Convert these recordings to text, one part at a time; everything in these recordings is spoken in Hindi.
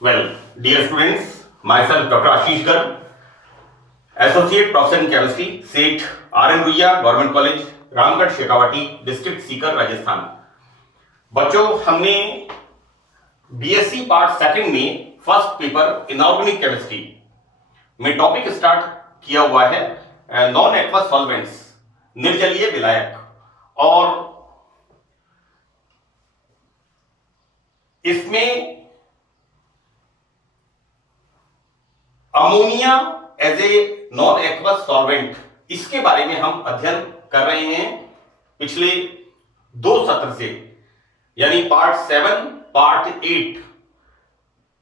Well, dear students, myself Dr. Ashish Garg, Associate Professor in Chemistry, SET R.N. Ruia, Government College, Ramgarh Shekhawati, district Sikar, Rajasthan. बच्चों, हमने बीएससी पार्ट सेकंड में फर्स्ट पेपर इनऑर्गेनिक केमिस्ट्री में टॉपिक स्टार्ट किया हुआ है नॉन एक्वस सॉल्वेंट्स, निर्जलीय विलायक। और इसमें ammonia as a non aqueous solvent, इसके बारे में हम अध्ययन कर रहे हैं पिछले 2 सत्र से, यानी पार्ट 7, पार्ट 8।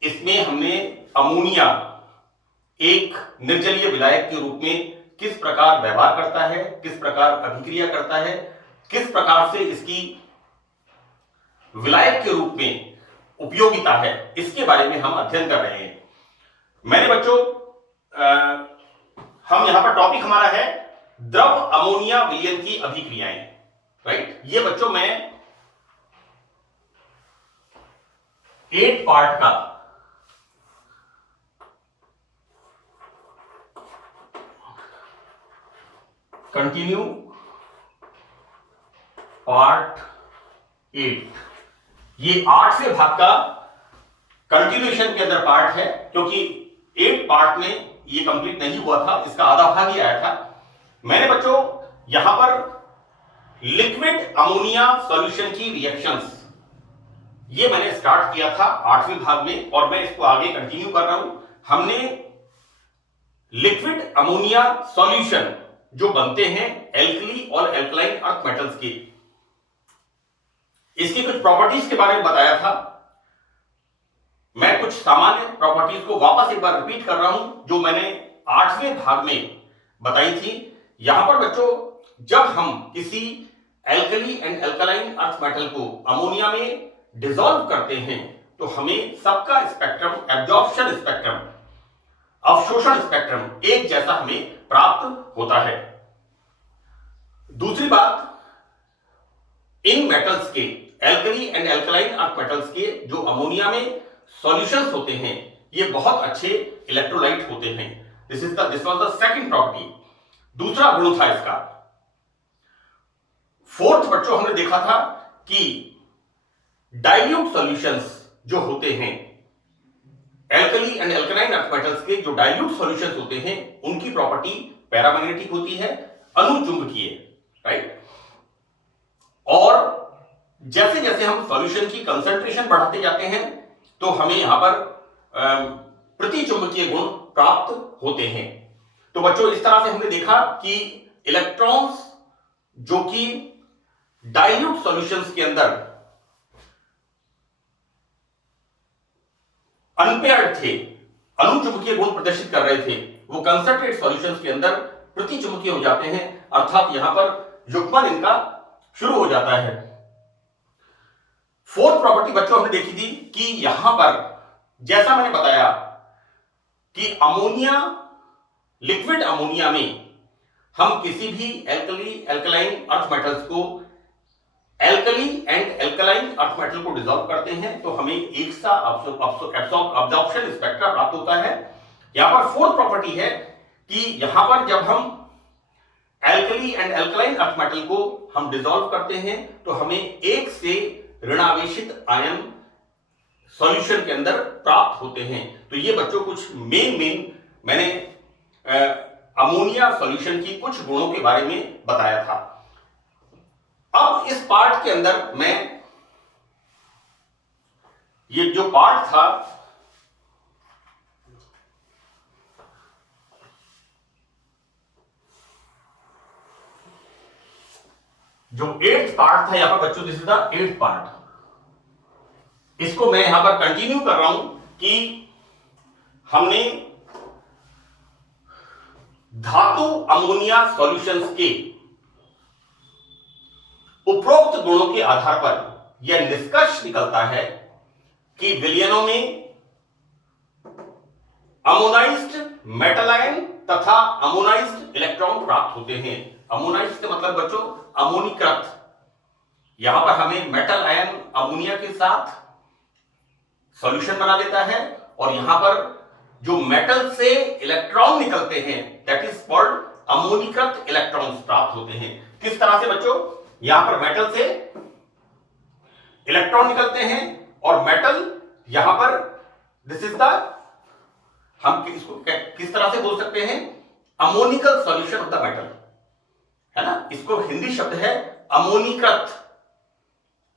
इसमें हमने अमोनिया एक निर्जलीय विलायक के रूप में किस प्रकार व्यवहार करता है, किस प्रकार अभिक्रिया करता है, किस प्रकार से इसकी विलायक के रूप में उपयोगिता है, इसके बारे में हम अध्ययन कर रहे हैं। मैंने बच्चों हम यहां पर टॉपिक हमारा है द्रव अमोनिया विलयन की अभिक्रियाएं, राइट। ये बच्चों मैं 8 पार्ट का कंटिन्यू पार्ट 8, ये 8वें भाग का कंटिन्यूएशन के अंदर पार्ट है, क्योंकि 8 पार्ट में ये कंप्लीट नहीं हुआ था, इसका आधा भाग ही आया था। मैंने बच्चों यहां पर लिक्विड अमोनिया सॉल्यूशन की रिएक्शंस ये मैंने स्टार्ट किया था 8वें भाग में, और मैं इसको आगे कंटिन्यू कर रहा हूं। हमने लिक्विड अमोनिया सॉल्यूशन जो बनते हैं एल्कली और एल्कलाइन अर्थ मेटल्स के, इसकी कुछ प्रॉपर्टीज के बारे में बताया था। मैं कुछ सामान्य प्रॉपर्टीज को वापस एक बार रिपीट कर रहा हूं जो मैंने 8वें भाग में बताई थी। यहां पर बच्चों जब हम किसी alkali and alkaline earth metal को अमोनिया में डिसॉल्व करते हैं तो हमें सबका स्पेक्ट्रम, एब्जॉर्प्शन स्पेक्ट्रम, अवशोषण स्पेक्ट्रम एक जैसा हमें प्राप्त होता है। दूसरी बात, इन मेटल्स के, alkali and alkaline earth metals के जो अमोनिया में सॉल्यूशंस होते हैं ये बहुत अच्छे इलेक्ट्रोलाइट होते हैं। This was the second property, दूसरा गुण था इसका। फोर्थ बच्चों हमने देखा था कि डाइल्यूट सॉल्यूशंस जो होते हैं, alkali and alkaline earth metals के जो डाइल्यूट सॉल्यूशंस होते हैं उनकी प्रॉपर्टी पैरामैग्नेटिक होती है, अनुचुंबकीय, राइट। और जैसे जैसे हम सॉल्यूशन की कंसंट्रेशन बढ़ाते जाते हैं तो हमें यहां पर प्रतिचुंबकीय गुण प्राप्त होते हैं। तो बच्चों इस तरह से हमने देखा कि इलेक्ट्रॉन्स जो कि डाइल्यूट सॉल्यूशंस के अंदर अनपेयर्ड थे, अनुचुंबकीय गुण प्रदर्शित कर रहे थे, वो कंसंट्रेट सॉल्यूशंस के अंदर प्रतिचुंबकीय हो जाते हैं, अर्थात यहां पर युग्मन इनका शुरू हो जाता है। फोर्थ प्रॉपर्टी बच्चों हमने देखी थी कि यहां पर जैसा मैंने बताया कि अमोनिया, लिक्विड अमोनिया में हम किसी भी एल्कली एल्कलाइन अर्थ मेटल्स को, alkali and alkaline earth metal को डिसॉल्व करते हैं तो हमें एक सा अब्जॉर्प्शन स्पेक्ट्रा प्राप्त होता है। यहां पर फोर्थ प्रॉपर्टी है कि यहां पर जब हम alkali and alkaline earth metal को हम डिसॉल्व करते हैं तो हमें एक से ऋणावेशित आयन सॉल्यूशन के अंदर प्राप्त होते हैं। तो ये बच्चों कुछ मेन मैंने अमोनिया सॉल्यूशन की कुछ गुणों के बारे में बताया था। अब इस पार्ट के अंदर मैं ये जो पार्ट था, जो 8th पार्ट था यहां पर बच्चों, this is the 8th part, इसको मैं यहां पर कंटिन्यू कर रहा हूं कि हमने धातु अमोनिया सॉल्यूशंस के उपरोक्त गुणों के आधार पर यह निष्कर्ष निकलता है कि विलयनों में अमोनाइज्ड मेटल आयन तथा अमोनाइज्ड इलेक्ट्रॉन प्राप्त होते हैं। अमोनाइज्ड का मतलब बच्चों अमोनीकृत, यहां पर हमें मेटल आयन अमोनिया के साथ सॉल्यूशन बना देता है और यहां पर जो मेटल से इलेक्ट्रॉन निकलते हैं दैट इज कॉल्ड अमोनीकृत इलेक्ट्रॉन्स प्राप्त होते हैं। किस तरह से बच्चों, यहां पर मेटल से इलेक्ट्रॉन निकलते हैं और मेटल यहां पर दिस इज द, हम इसको किस तरह से बोल सकते हैं, ammoniacal solution of the metal, है ना। इसको हिंदी शब्द है अमोनीकृत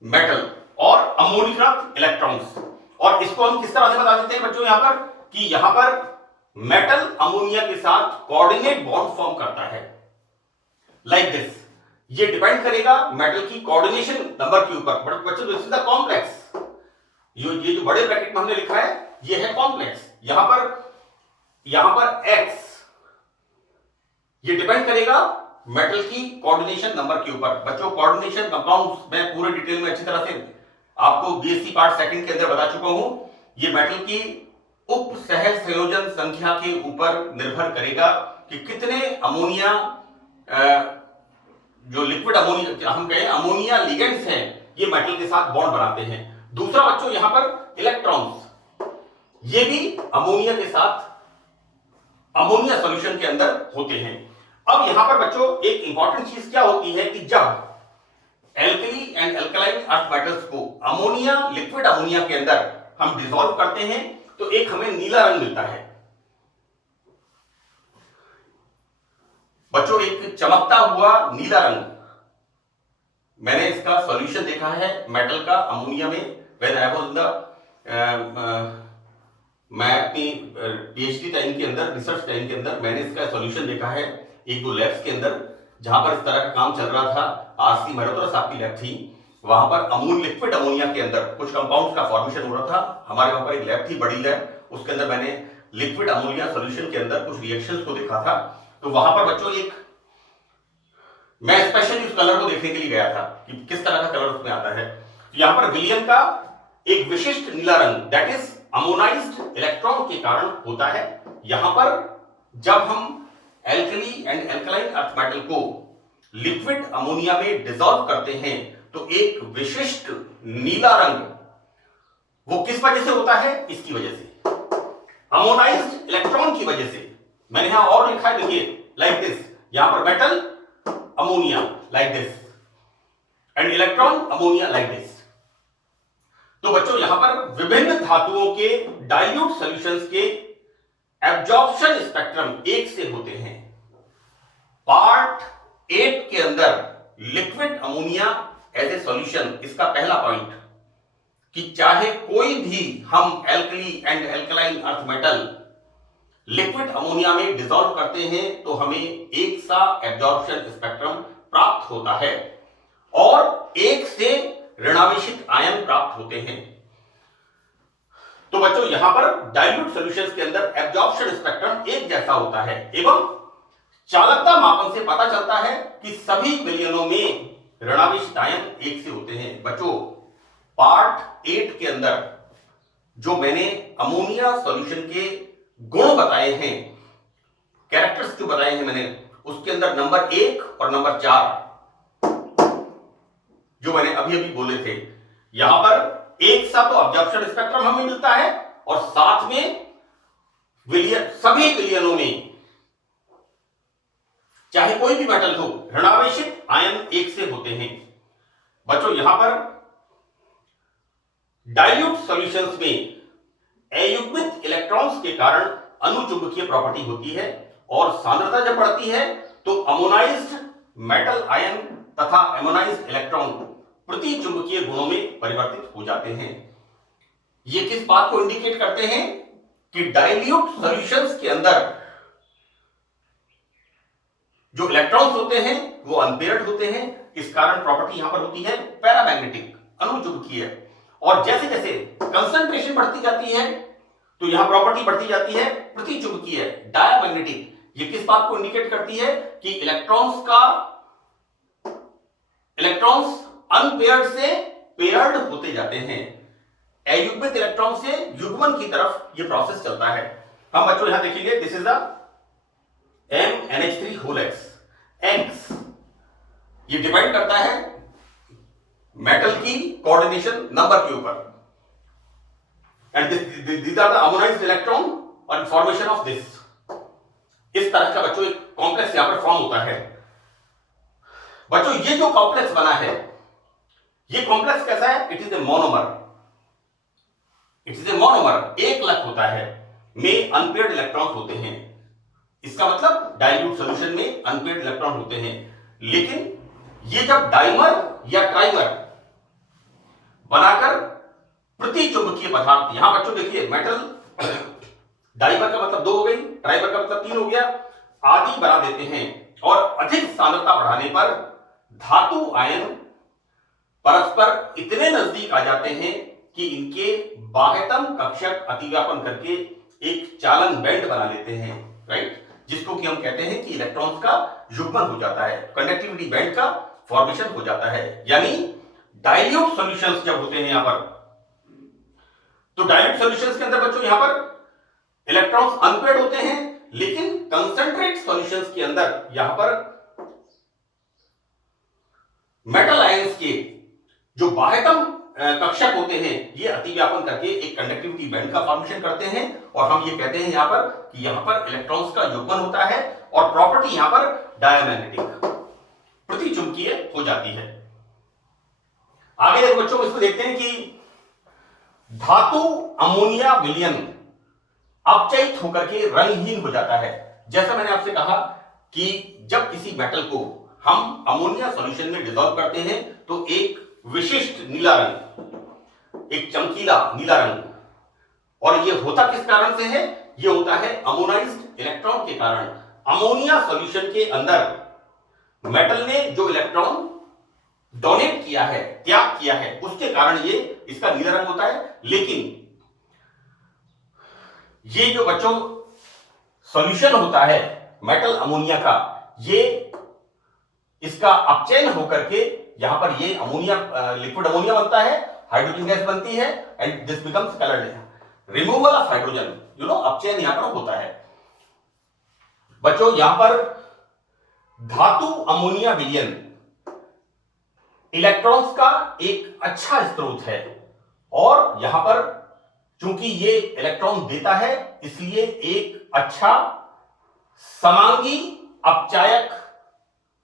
मेटल और अमोनीकृत इलेक्ट्रॉन्स। और इसको हम किस तरह से बता देते हैं बच्चों, यहां पर कि यहां पर मेटल अमोनिया के साथ कोऑर्डिनेट बॉन्ड फॉर्म करता है लाइक दिस। ये डिपेंड करेगा मेटल की कोऑर्डिनेशन नंबर के ऊपर। बट बच्चों दिस इज द कॉम्प्लेक्स, ये जो बड़े ब्रैकेट में हमने लिखा है ये है कॉम्प्लेक्स। यहां पर x ये डिपेंड करेगा मेटल की कोऑर्डिनेशन नंबर के ऊपर। बच्चों कोऑर्डिनेशन कंपाउंड्स मैं पूरे डिटेल में अच्छी तरह से आपको बीएससी पार्ट सेकंड के अंदर बता चुका हूं। ये मेटल की उप सहज संयोजन संख्या के ऊपर निर्भर करेगा कि कितने अमोनिया, जो लिक्विड अमोनिया हम कहें अमोनिया लिगेंड्स हैं, ये मेटल के साथ बॉन्ड बनाते हैं। दूसरा बच्चों यहां पर इलेक्ट्रॉन्स, ये भी अमोनिया के साथ अमोनिया सॉल्यूशन के अंदर होते हैं। अब यहां पर बच्चों एक इंपॉर्टेंट चीज क्या होती है कि जब alkali and alkaline earth metals को अमोनिया, लिक्विड अमोनिया के अंदर हम डिसॉल्व करते हैं तो एक हमें नीला रंग मिलता है। बच्चों एक चमकता हुआ नीला रंग, मैंने इसका सॉल्यूशन देखा है मेटल का अमोनिया में। When I was in the मैं अपनी पीएचडी टाइम के अंदर, रिसर्च टाइम के अंदर मैंने इसका सॉल्यूशन देखा है एक दो लैब्स के अंदर जहां पर इस तरह का काम चल रहा था। आरसी मल्होत्रा साहब की लैब थी, वहां पर लिक्विड अमोनिया के अंदर कुछ कंपाउंड्स का फॉर्मेशन हो रहा था। हमारे वहां पर एक लैब थी, बड़ी लैब, उसके अंदर मैंने लिक्विड अमोनिया सॉल्यूशन के अंदर कुछ रिएक्शंस को देखा था। तो वहां पर बच्चों मैं स्पेशली उस कलर को देखने के लिए गया था कि किस तरह का कलर उसमें आता है। तो यहां पर विलियम का एक विशिष्ट नीला रंग दैट इज अमोनाइज्ड इलेक्ट्रॉन के कारण होता है। यहां पर जब हम alkali and alkaline earth metal को लिक्विड अमोनिया में डिसॉल्व करते हैं तो एक विशिष्ट नीला रंग, वो किस वजह से होता है, इसकी वजह से, अमोनाइज्ड इलेक्ट्रॉन की वजह से। मैंने यहां और लिखा है, देखिए लाइक दिस, यहां पर metal ammonia like this and electron ammonia like this. तो बच्चों यहां पर विभिन्न धातुओं के डाइल्यूट सॉल्यूशंस के एब्जॉर्प्शन स्पेक्ट्रम एक से होते हैं। पार्ट 8 के अंदर liquid ammonia as a solution, इसका पहला पॉइंट कि चाहे कोई भी हम alkali and alkaline earth metal liquid ammonia में डिसॉल्व करते हैं तो हमें एक सा एब्जॉर्प्शन स्पेक्ट्रम प्राप्त होता है और एक से ऋणावेशित आयन प्राप्त होते हैं। तो बच्चों यहां पर डाइल्यूट सॉल्यूशंस के अंदर एब्जॉर्प्शन स्पेक्ट्रम एक जैसा होता है एवं चालकता मापन से पता चलता है कि सभी विलयनों में ऋणावेशित आयन एक से होते हैं। बच्चों पार्ट 8 के अंदर जो मैंने अमोनिया सॉल्यूशन के गुण बताए हैं, कैरेक्टर्स जो बताए हैं मैंने, उसके अंदर नंबर 1 और नंबर 4 जो मैंने अभी अभी बोले थे, यहां पर एक सा तो अब्जॉर्प्शन स्पेक्ट्रम हमें मिलता है और साथ में सभी विलयनों में चाहे कोई भी मेटल हो ऋणावेशित आयन एक से होते हैं। बच्चों यहां पर डाइल्यूट सॉल्यूशंस में अयुग्मित इलेक्ट्रॉन्स के कारण अनुचुंबकीय प्रॉपर्टी होती है और सांद्रता जब बढ़ती है तो अमोनाइज्ड मेटल आयन तथा अमोनाइज्ड इलेक्ट्रॉन प्रति चुंबकीय गुणों में परिवर्तित हो जाते हैं। ये किस बात को इंडिकेट करते हैं कि डाइल्यूट सॉल्यूशंस के अंदर जो इलेक्ट्रॉन्स होते हैं वो अनपेयर्ड होते हैं। इस कारण प्रॉपर्टी यहां पर होती है पैरामैग्नेटिक, अनुचुंबकीय। और जैसे जैसे कंसंट्रेशन बढ़ती जाती है तो यहां प्रॉपर्टी बढ़ती जाती है प्रतिचुंबकीय, डायामैग्नेटिक। ये किस बात को इंडिकेट करती है कि इलेक्ट्रॉन्स अनपेयर्ड से पेयर्ड होते जाते हैं। अयुग्मित इलेक्ट्रॉन से युग्मन की तरफ यह प्रोसेस चलता है। हम बच्चों यहां देखेंगे this is the MnH3 X। ये डिपेंड करता है मेटल की कोऑर्डिनेशन नंबर के ऊपर। And these are the ammonized electron और formation of this। इस तरह का बच्चों एक कॉम्प्लेक्स यहां पर फॉर्म होता है। बच्चों ये जो कॉम्प्लेक्स बना है, ये कॉम्प्लेक्स कैसा है? It is a monomer. It is a monomer, एक लक होता है, में अनपेयर्ड इलेक्ट्रॉन्स होते हैं। इसका मतलब डाइल्यूट सॉल्यूशन में अनपेयर्ड इलेक्ट्रॉन होते हैं। लेकिन ये जब डाइमर या ट्राइमर बनाकर प्रति चुंबकीय पदार्थ, यहां बच्चों देखिए मेटल, डाइमर का मतलब 2 हो गई, ट्राइमर का मतलब 3 हो गया, आदि बना देते हैं और अधिक सांद्रता बढ़ाने पर धातु आयन परस्पर इतने नजदीक आ जाते हैं कि इनके बाह्यतम कक्षक अतिव्यापन करके एक चालन बैंड बना लेते हैं, राइट, जिसको कि हम कहते हैं कि इलेक्ट्रॉन्स का युग्मन हो जाता है, कंडक्टिविटी बैंड का फॉर्मेशन हो जाता है। यानी डाइल्यूट सॉल्यूशंस जब होते हैं यहां पर, तो डाइल्यूट सॉल्यूशंस के अंदर बच्चों यहां पर इलेक्ट्रॉन्स अनपेयर्ड होते हैं, लेकिन कंसंट्रेट सॉल्यूशंस के अंदर यहां पर मेटल आयंस के जो बाह्यतम कक्षक होते हैं ये अतिव्यापन करके एक कंडक्टिविटी बैंड का फॉर्मेशन करते हैं और हम ये कहते हैं यहां पर कि यहां पर इलेक्ट्रॉन्स का युग्मन होता है और प्रॉपर्टी यहां पर डायमैग्नेटिक, प्रतिचुंबकीय हो जाती है। आगे देखो बच्चों, इसको देखते हैं कि धातु अमोनिया विलयन अपचयित होकर के रंगहीन हो जाता है। जैसा मैंने आपसे कहा कि जब किसी मेटल को हम अमोनिया सॉल्यूशन में डिसॉल्व करते हैं तो एक विशिष्ट नीला रंग, एक चमकीला नीला रंग, और यह होता किस कारण से है? यह होता है अमोनाइज्ड इलेक्ट्रॉन के कारण। अमोनिया सॉल्यूशन के अंदर मेटल ने जो इलेक्ट्रॉन डोनेट किया है, त्याग किया है, उसके कारण ये इसका नीला रंग होता है। लेकिन ये जो बच्चों सॉल्यूशन होता है मेटल अमोनिया का, ये इसका अपचयन होकर के यहां पर ये अमोनिया, लिक्विड अमोनिया बनता है, हाइड्रोजन गैस बनती है and this becomes coloured. Removal of hydrogen, अपचयन यहां पर होता है। बच्चों यहां पर धातु अमोनिया विलयन इलेक्ट्रॉन्स का एक अच्छा स्रोत है और यहां पर चूंकि ये इलेक्ट्रॉन देता है इसलिए एक अच्छा समांगी अपचायक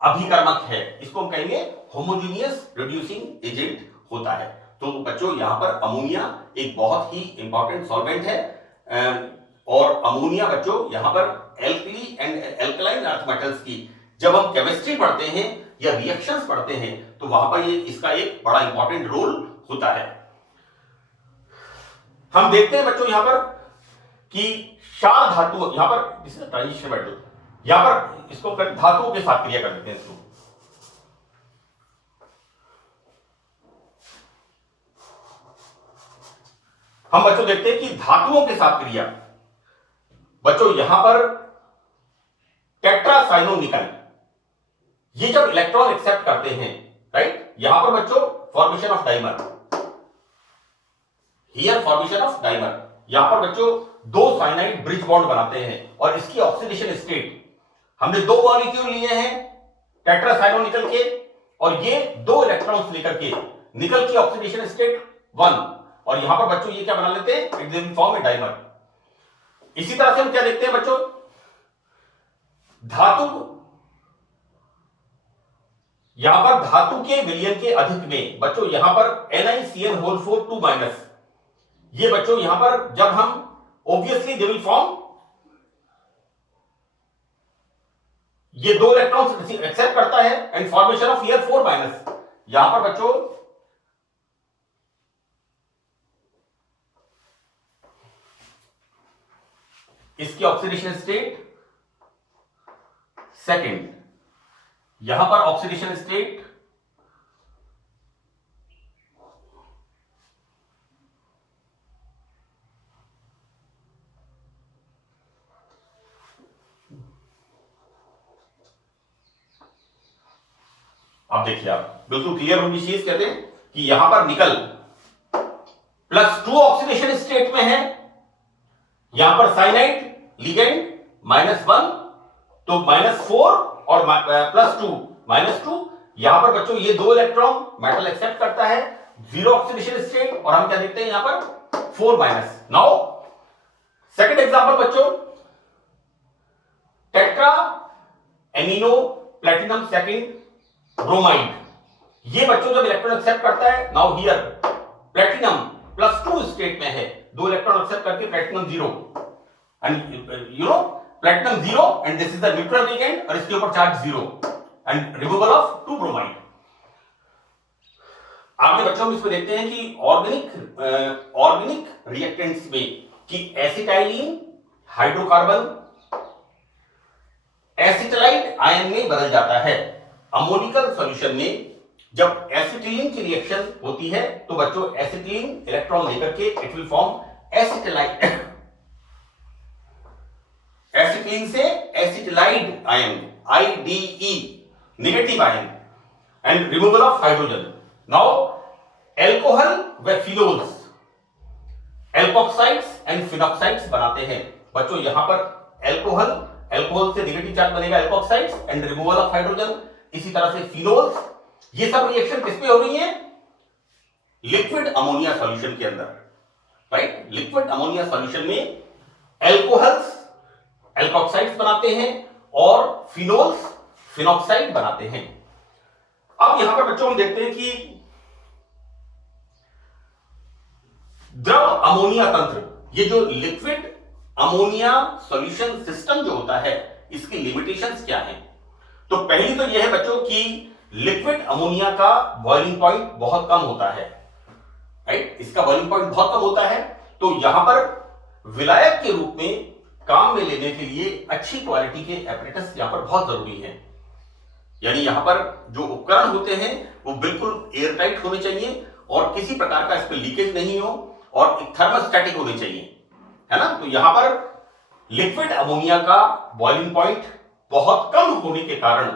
अभिकर्मक है। इसको हम कहेंगे होमोजेनियस रिड्यूसिंग एजेंट होता है। तो बच्चों यहां पर अमोनिया एक बहुत ही इंपॉर्टेंट सॉल्वेंट है और अमोनिया बच्चों यहां पर alkali and alkaline earth metals की जब हम केमिस्ट्री पढ़ते हैं या रिएक्शंस पढ़ते हैं तो वहां पर ये इसका एक बड़ा इंपॉर्टेंट रोल होता है। हम देखते हैं बच्चों यहां पर कि क्षार धातु, यहां पर इसे ट्रांजिशन बैठ दो, यहां पर इसको धातुओं के साथ क्रिया कर देते हैं। इसको हम बच्चों देखते हैं कि धातुओं के साथ क्रिया, बच्चों यहां पर टेट्रासाइनोनिकल, ये जब इलेक्ट्रॉन एक्सेप्ट करते हैं, राइट, यहां पर बच्चों formation of dimer, here formation of dimer, यहां पर बच्चों 2 साइनाइड ब्रिज बॉन्ड बनाते हैं और इसकी ऑक्सीडेशन स्टेट हमने 2 मॉलिक्यूल लिए हैं टेट्रासाइनोनिकल के और ये 2 इलेक्ट्रॉन्स लेकर के निकल की ऑक्सीडेशन स्टेट 1 और यहां पर बच्चों ये क्या बना लेते हैं? It will form A dimer. इसी तरह से हम क्या देखते हैं बच्चों, धातु, यहां पर धातु के विलयन के अधिक में बच्चों यहां पर NiCN4 2-, ये बच्चों यहां पर जब हम ऑब्वियसली दे विल फॉर्म, ये 2 इलेक्ट्रॉन्स एक्सेप्ट करता है एंड फॉर्मेशन ऑफ हियर 4-, यहां पर बच्चों इसकी ऑक्सीडेशन स्टेट सेकंड, यहां पर ऑक्सीडेशन स्टेट अब देखिए, आप बिल्कुल क्लियर होगी चीज, कहते हैं कि यहां पर निकल +2 ऑक्सीडेशन स्टेट में है, यहां पर साइनाइड लिगेंड -1 तो -4 और +2 -2, यहां पर बच्चों ये 2 इलेक्ट्रॉन मेटल एक्सेप्ट करता है, 0 ऑक्सीडेशन स्टेट और हम क्या देखते हैं यहां पर 4 माइनस। नाउ सेकंड एग्जांपल बच्चों, tetra amino platinum second bromide. ये बच्चों जब इलेक्ट्रॉन एक्सेप्ट करता है, नाउ हियर प्लेटिनम +2 स्टेट में है, 2 इलेक्ट्रॉन एक्सेप्ट करके platinum 0 and you know platinum 0 and this is the neutral ligand और इसके ऊपर charge 0 and removal of 2 bromide. आगे बच्चों हम इसको देखते हैं कि ऑर्गेनिक रिएक्टेंट्स में कि एसिटाइलिन हाइड्रोकार्बन एसिटाइलाइड आयन में बदल जाता है। अमोनिकल सॉल्यूशन में जब एसिटिलीन की रिएक्शन होती है तो बच्चों एसिटिलीन इलेक्ट्रॉन लेकर के it will form acetylide, acetylene से acetylide ion IDE negative ion and removal of hydrogen. Now alcohol व फिनोल्स एल्कोक्साइड्स एंड फिनॉक्साइड्स बनाते हैं। बच्चों यहां पर एल्कोहल से नेगेटिव चार्ज बनेगा एल्कोक्साइड्स एंड रिमूवल ऑफ हाइड्रोजन। इसी तरह से फिनोल्स, ये सब रिएक्शन किस पे हो रही है? लिक्विड अमोनिया सॉल्यूशन के अंदर, राइट। लिक्विड अमोनिया सॉल्यूशन में एल्कोहल्स एल्कोक्साइड्स बनाते हैं और फिनोल्स फिनॉक्साइड बनाते हैं। अब यहां पर बच्चों हम देखते हैं कि द्रव अमोनिया तंत्र, ये जो लिक्विड अमोनिया सॉल्यूशन सिस्टम जो होता है, इसकी लिमिटेशंस क्या हैं? तो पहली तो यह है बच्चों कि लिक्विड अमोनिया का बॉइलिंग पॉइंट बहुत कम होता है, राइट। इसका बॉइलिंग पॉइंट बहुत कम होता है, तो यहां पर विलायक के रूप में काम में लेने के लिए अच्छी क्वालिटी के एपरेटस यहां पर बहुत जरूरी है। यानी यहां पर जो उपकरण होते हैं वो बिल्कुल एयरटाइट होने चाहिए और किसी प्रकार का इस पर लीकेज नहीं हो और थर्मोस्टैटिक होने चाहिए, है ना। तो यहां पर लिक्विड अमोनिया का बॉइलिंग पॉइंट बहुत कम होने के कारण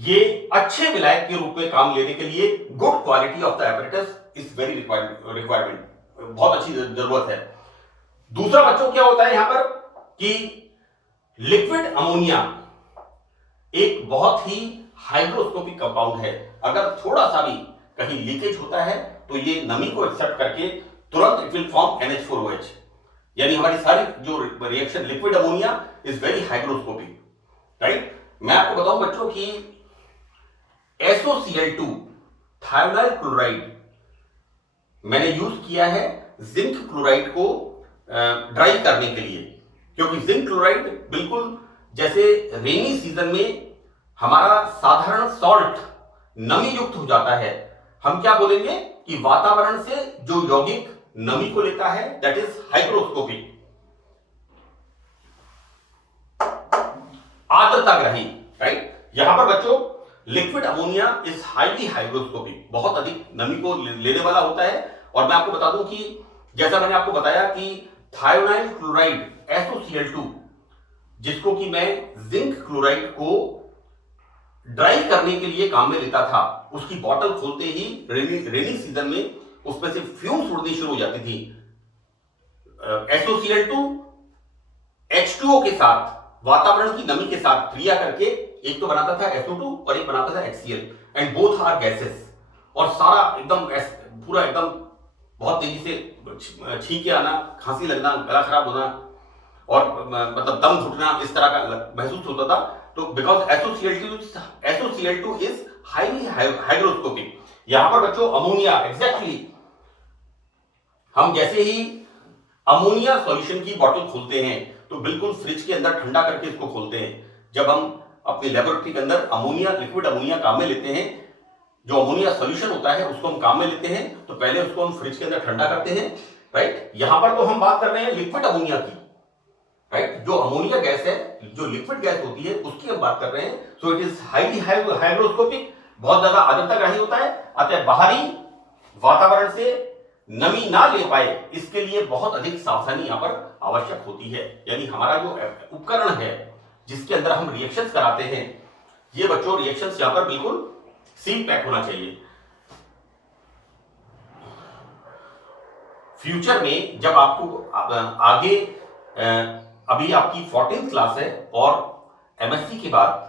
ये अच्छे विलायक के रूप में काम लेने के लिए good quality of the apparatus is very requirement, बहुत अच्छी जरूरत है। दूसरा बच्चों क्या होता है यहां पर कि लिक्विड अमोनिया एक बहुत ही हाइग्रोस्कोपिक कंपाउंड है। अगर थोड़ा सा भी कहीं लीकेज होता है तो ये नमी को एक्सेप्ट करके तुरंत इट विल फॉर्म NH4OH। यानी हमारी सारी जो reaction liquid ammonia is very hygroscopic, right. मैं आपको बताऊं बच्चों कि SOCl2 थायोनाइल क्लोराइड मैंने यूज किया है जिंक क्लोराइड को ड्राई करने के लिए, क्योंकि जिंक क्लोराइड बिल्कुल जैसे रेनी सीजन में हमारा साधारण सॉल्ट नमी युक्त हो जाता है। हम क्या बोलेंगे कि वातावरण से जो यौगिक नमी को लेता है दैट इज हाइग्रोस्कोपिक, आर्द्रताग्राही, राइट। यहां पर बच्चों liquid ammonia is highly hygroscopic, बहुत अधिक नमी को लेने वाला होता है। और मैं आपको बता दूं कि जैसा मैंने आपको बताया कि थायोनाइल क्लोराइड SOCl2 जिसको कि मैं जिंक क्लोराइड को ड्राई करने के लिए काम में लेता था, उसकी बॉटल खोलते ही रेनी सीजन में उसमें से फ्यूम्स उड़नी शुरू हो जाती थी। SOCl2 H2O के साथ वातावरण की नमी के साथ क्रिया करके एक तो बनाता था SO2 और एक बनाता था HCl and both are gases. और सारा एकदम पूरा एकदम बहुत तेजी से छींके आना, खांसी लगना, गला खराब होना और मतलब दम घुटना, इस तरह का महसूस होता था। तो because SOCl2 is highly hygroscopic. यहां पर बच्चों अमोनिया एग्जैक्टली हम जैसे ही अमोनिया सॉल्यूशन की बोतल खोलते हैं तो बिल्कुल फ्रिज के अंदर ठंडा करके इसको खोलते हैं। जब हम अपनी लेबोरेटरी के अंदर अमोनिया लिक्विड अमोनिया काम में लेते हैं, जो अमोनिया सॉल्यूशन होता है उसको हम काम में लेते हैं तो पहले उसको हम फ्रिज के अंदर ठंडा करते हैं, राइट। यहां पर तो हम बात कर रहे हैं लिक्विड अमोनिया की, राइट। जो अमोनिया गैस है, जो लिक्विड गैस होती है उसकी हम बात कर रहे हैं। So it is highly hygroscopic, बहुत ज्यादा आर्द्रताग्राही होता है। अतः बाहरी वातावरण से नमी ना ले पाए इसके लिए बहुत अधिक सावधानी यहां पर आवश्यक होती है। यानी हमारा जो उपकरण है जिसके अंदर हम रिएक्शंस कराते हैं, ये बच्चों रिएक्शंस यहां पर बिल्कुल सील पैक होना चाहिए। फ्यूचर में जब आपको आगे अभी आपकी 14th क्लास है और MSc के बाद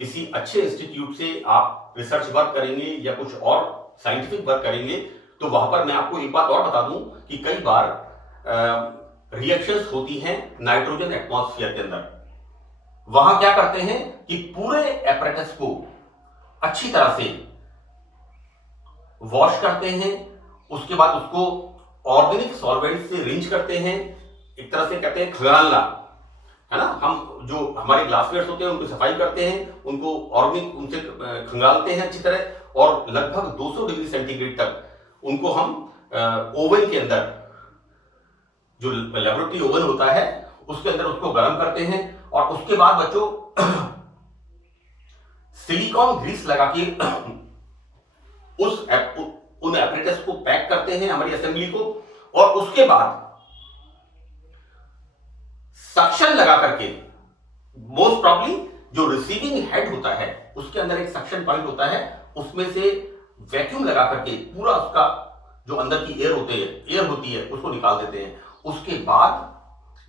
किसी अच्छे इंस्टीट्यूट से आप रिसर्च वर्क करेंगे या कुछ और साइंटिफिक वर्क करेंगे, तो वहां पर मैं आपको एक बात और बता दूं कि कई बार रिएक्शंस होती हैं नाइट्रोजन एटमॉस्फेयर के अंदर। वहां क्या करते हैं कि पूरे एपरेटस को अच्छी तरह से वॉश करते हैं, उसके बाद उसको ऑर्गेनिक सॉल्वेंट से रिंच करते हैं, एक तरह से कहते हैं खंगालना, है ना। हम जो हमारे ग्लासवेयर्स होते हैं उनको सफाई करते हैं, उनको ऑर्गेनिक उनसे खंगालते हैं अच्छी तरह, और लगभग 200 डिग्री सेंटीग्रेड तक उनको हम ओवन के अंदर, जो लेबोरेटरी ओवन होता है उसके अंदर उसको गर्म करते हैं, और उसके बाद बच्चों सिलिकॉन ग्रीस लगा के उन एपरेटस को पैक करते हैं हमारी असेंबली को, और उसके बाद सक्शन लगा करके, मोस्ट प्रॉब्ली जो रिसीविंग हेड होता है उसके अंदर एक सक्शन पॉइंट होता है, उसमें से वैक्यूम लगा करके पूरा उसका जो अंदर की एयर होती है उसको निकाल देते हैं। उसके बाद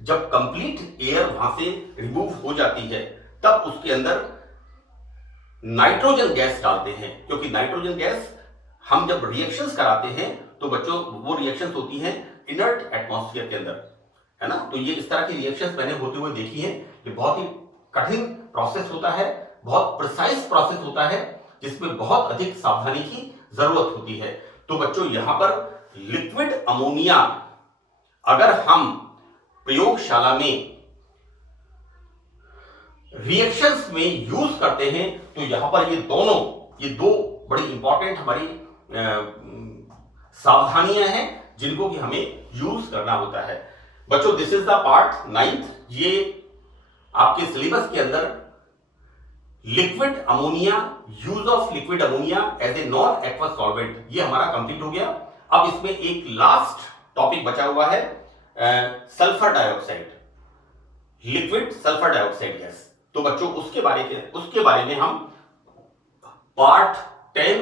जब कंप्लीट एयर वहां से रिमूव हो जाती है तब उसके अंदर नाइट्रोजन गैस डालते हैं, क्योंकि नाइट्रोजन गैस हम जब रिएक्शंस कराते हैं तो बच्चों वो रिएक्शंस होती हैं इनर्ट एटमॉस्फेयर के अंदर, है ना। तो ये इस तरह की रिएक्शंस मैंने होते हुए देखी हैं। ये बहुत ही कठिन प्रोसेस होता है, बहुत प्रिसाइज प्रोसेस होता है, जिसमें बहुत अधिक सावधानी की जरूरत होती है। तो बच्चों यहां पर लिक्विड अमोनिया अगर हम प्रयोगशाला में रिएक्शंस में यूज करते हैं तो यहां पर ये दो बड़ी इंपॉर्टेंट हमारी सावधानियां हैं जिनको कि हमें यूज करना होता है। बच्चों this is the part 9th। ये आपके सिलेबस के अंदर liquid ammonia, use of liquid ammonia as a non aqueous solvent, ये हमारा कंप्लीट हो गया। अब इसमें एक लास्ट टॉपिक बचा हुआ है, sulphur dioxide, liquid sulphur dioxide gas. तो बच्चों उसके बारे में हम पार्ट 10,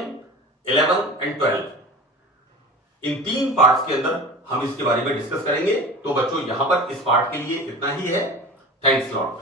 11 एंड 12 इन 3 पार्ट्स के अंदर हम इसके बारे में डिस्कस करेंगे। तो बच्चों यहां पर इस पार्ट के लिए इतना ही है। Thanks lot.